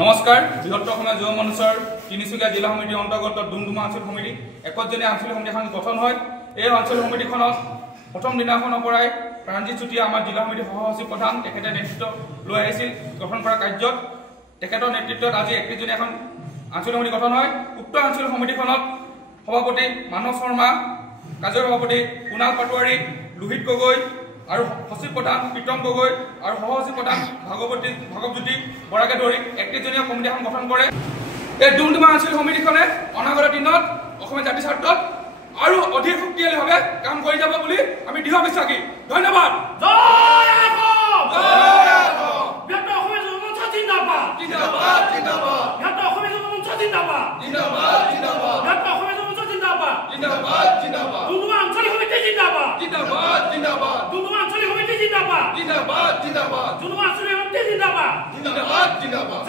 নমস্কাৰ বৃহত্তৰ অসমীয়া যুৱ মঞ্চৰ তিনিচুকীয়া জিলা সমিতিৰ অন্তৰ্গত ডুমডুমা আঞ্চলিক সমিতি একজনীয়া আঞ্চলিক সমিতি এখন গঠন হয়। এই আঞ্চলিক সমিতিখনত প্ৰথম দিনাখনৰ পৰাই প্ৰাণজিৎ চুতীয়া আমাৰ জিলা সমিতিৰ সহসচিব প্ৰধান তেখেতে নেতৃত্ব লৈ আহিছিল গঠন কৰা কাৰ্যত। তেখেতৰ নেতৃত্বত আজি একজনীয়া এখন আঞ্চলিক সমিতি গঠন হয়। উক্ত আঞ্চলিক সমিতিখনত সভাপতি মানৱ শৰ্মা, কাৰ্য সভাপতি কুণাল পাটোৱাৰী, লোহিত গগৈ আৰু সচিব প্ৰধান প্ৰীতম গগৈ আৰু সহসচিব প্ৰধান ভাগৱতী বৰাকে ধৰি একজনীয়া কমিটি এখন গঠন কৰে। এই ডুমডুমা আঞ্চলিক সমিতিখনে অনাগত দিনত অসমীয়া জাতিৰ স্বাৰ্থত আৰু অধিক শক্তিশালীভাৱে কাম কৰি যাব বুলি আমি দৃঢ় বিশ্বাসী। ধন্যবাদ। জয় অসম, জয় অসম। ব্যক্ত অসমীয়া যুৱ মঞ্চ জিন্দাবাদ, জিন্দাবাদ, জিন্দাবাদ। ব্যক্ত অসমীয়া যুৱ মঞ্চ জিন্দাবাদ, জিন্দাবাদ, জিন্দাবাদ। ব্যক্ত অসমীয়া যুৱ মঞ্চ জিন্দাবাদ, জিন্দাবাদ, জিন্দাবাদ। ডুমডুমা আঞ্চলিক সমিতি জিন্দাবাদ, জিন্দাবাদ, জিন্দাবাদ। ডুমডুমা আঞ্চলিক সমিতি জিন্দাবাদ, জিন্দাবাদ, জিন্দাবাদ। ডুমডুমা আঞ্চলিক সমিতি জিন্দাবাদ, জিন্দাবাদ, জিন্দাবাদ।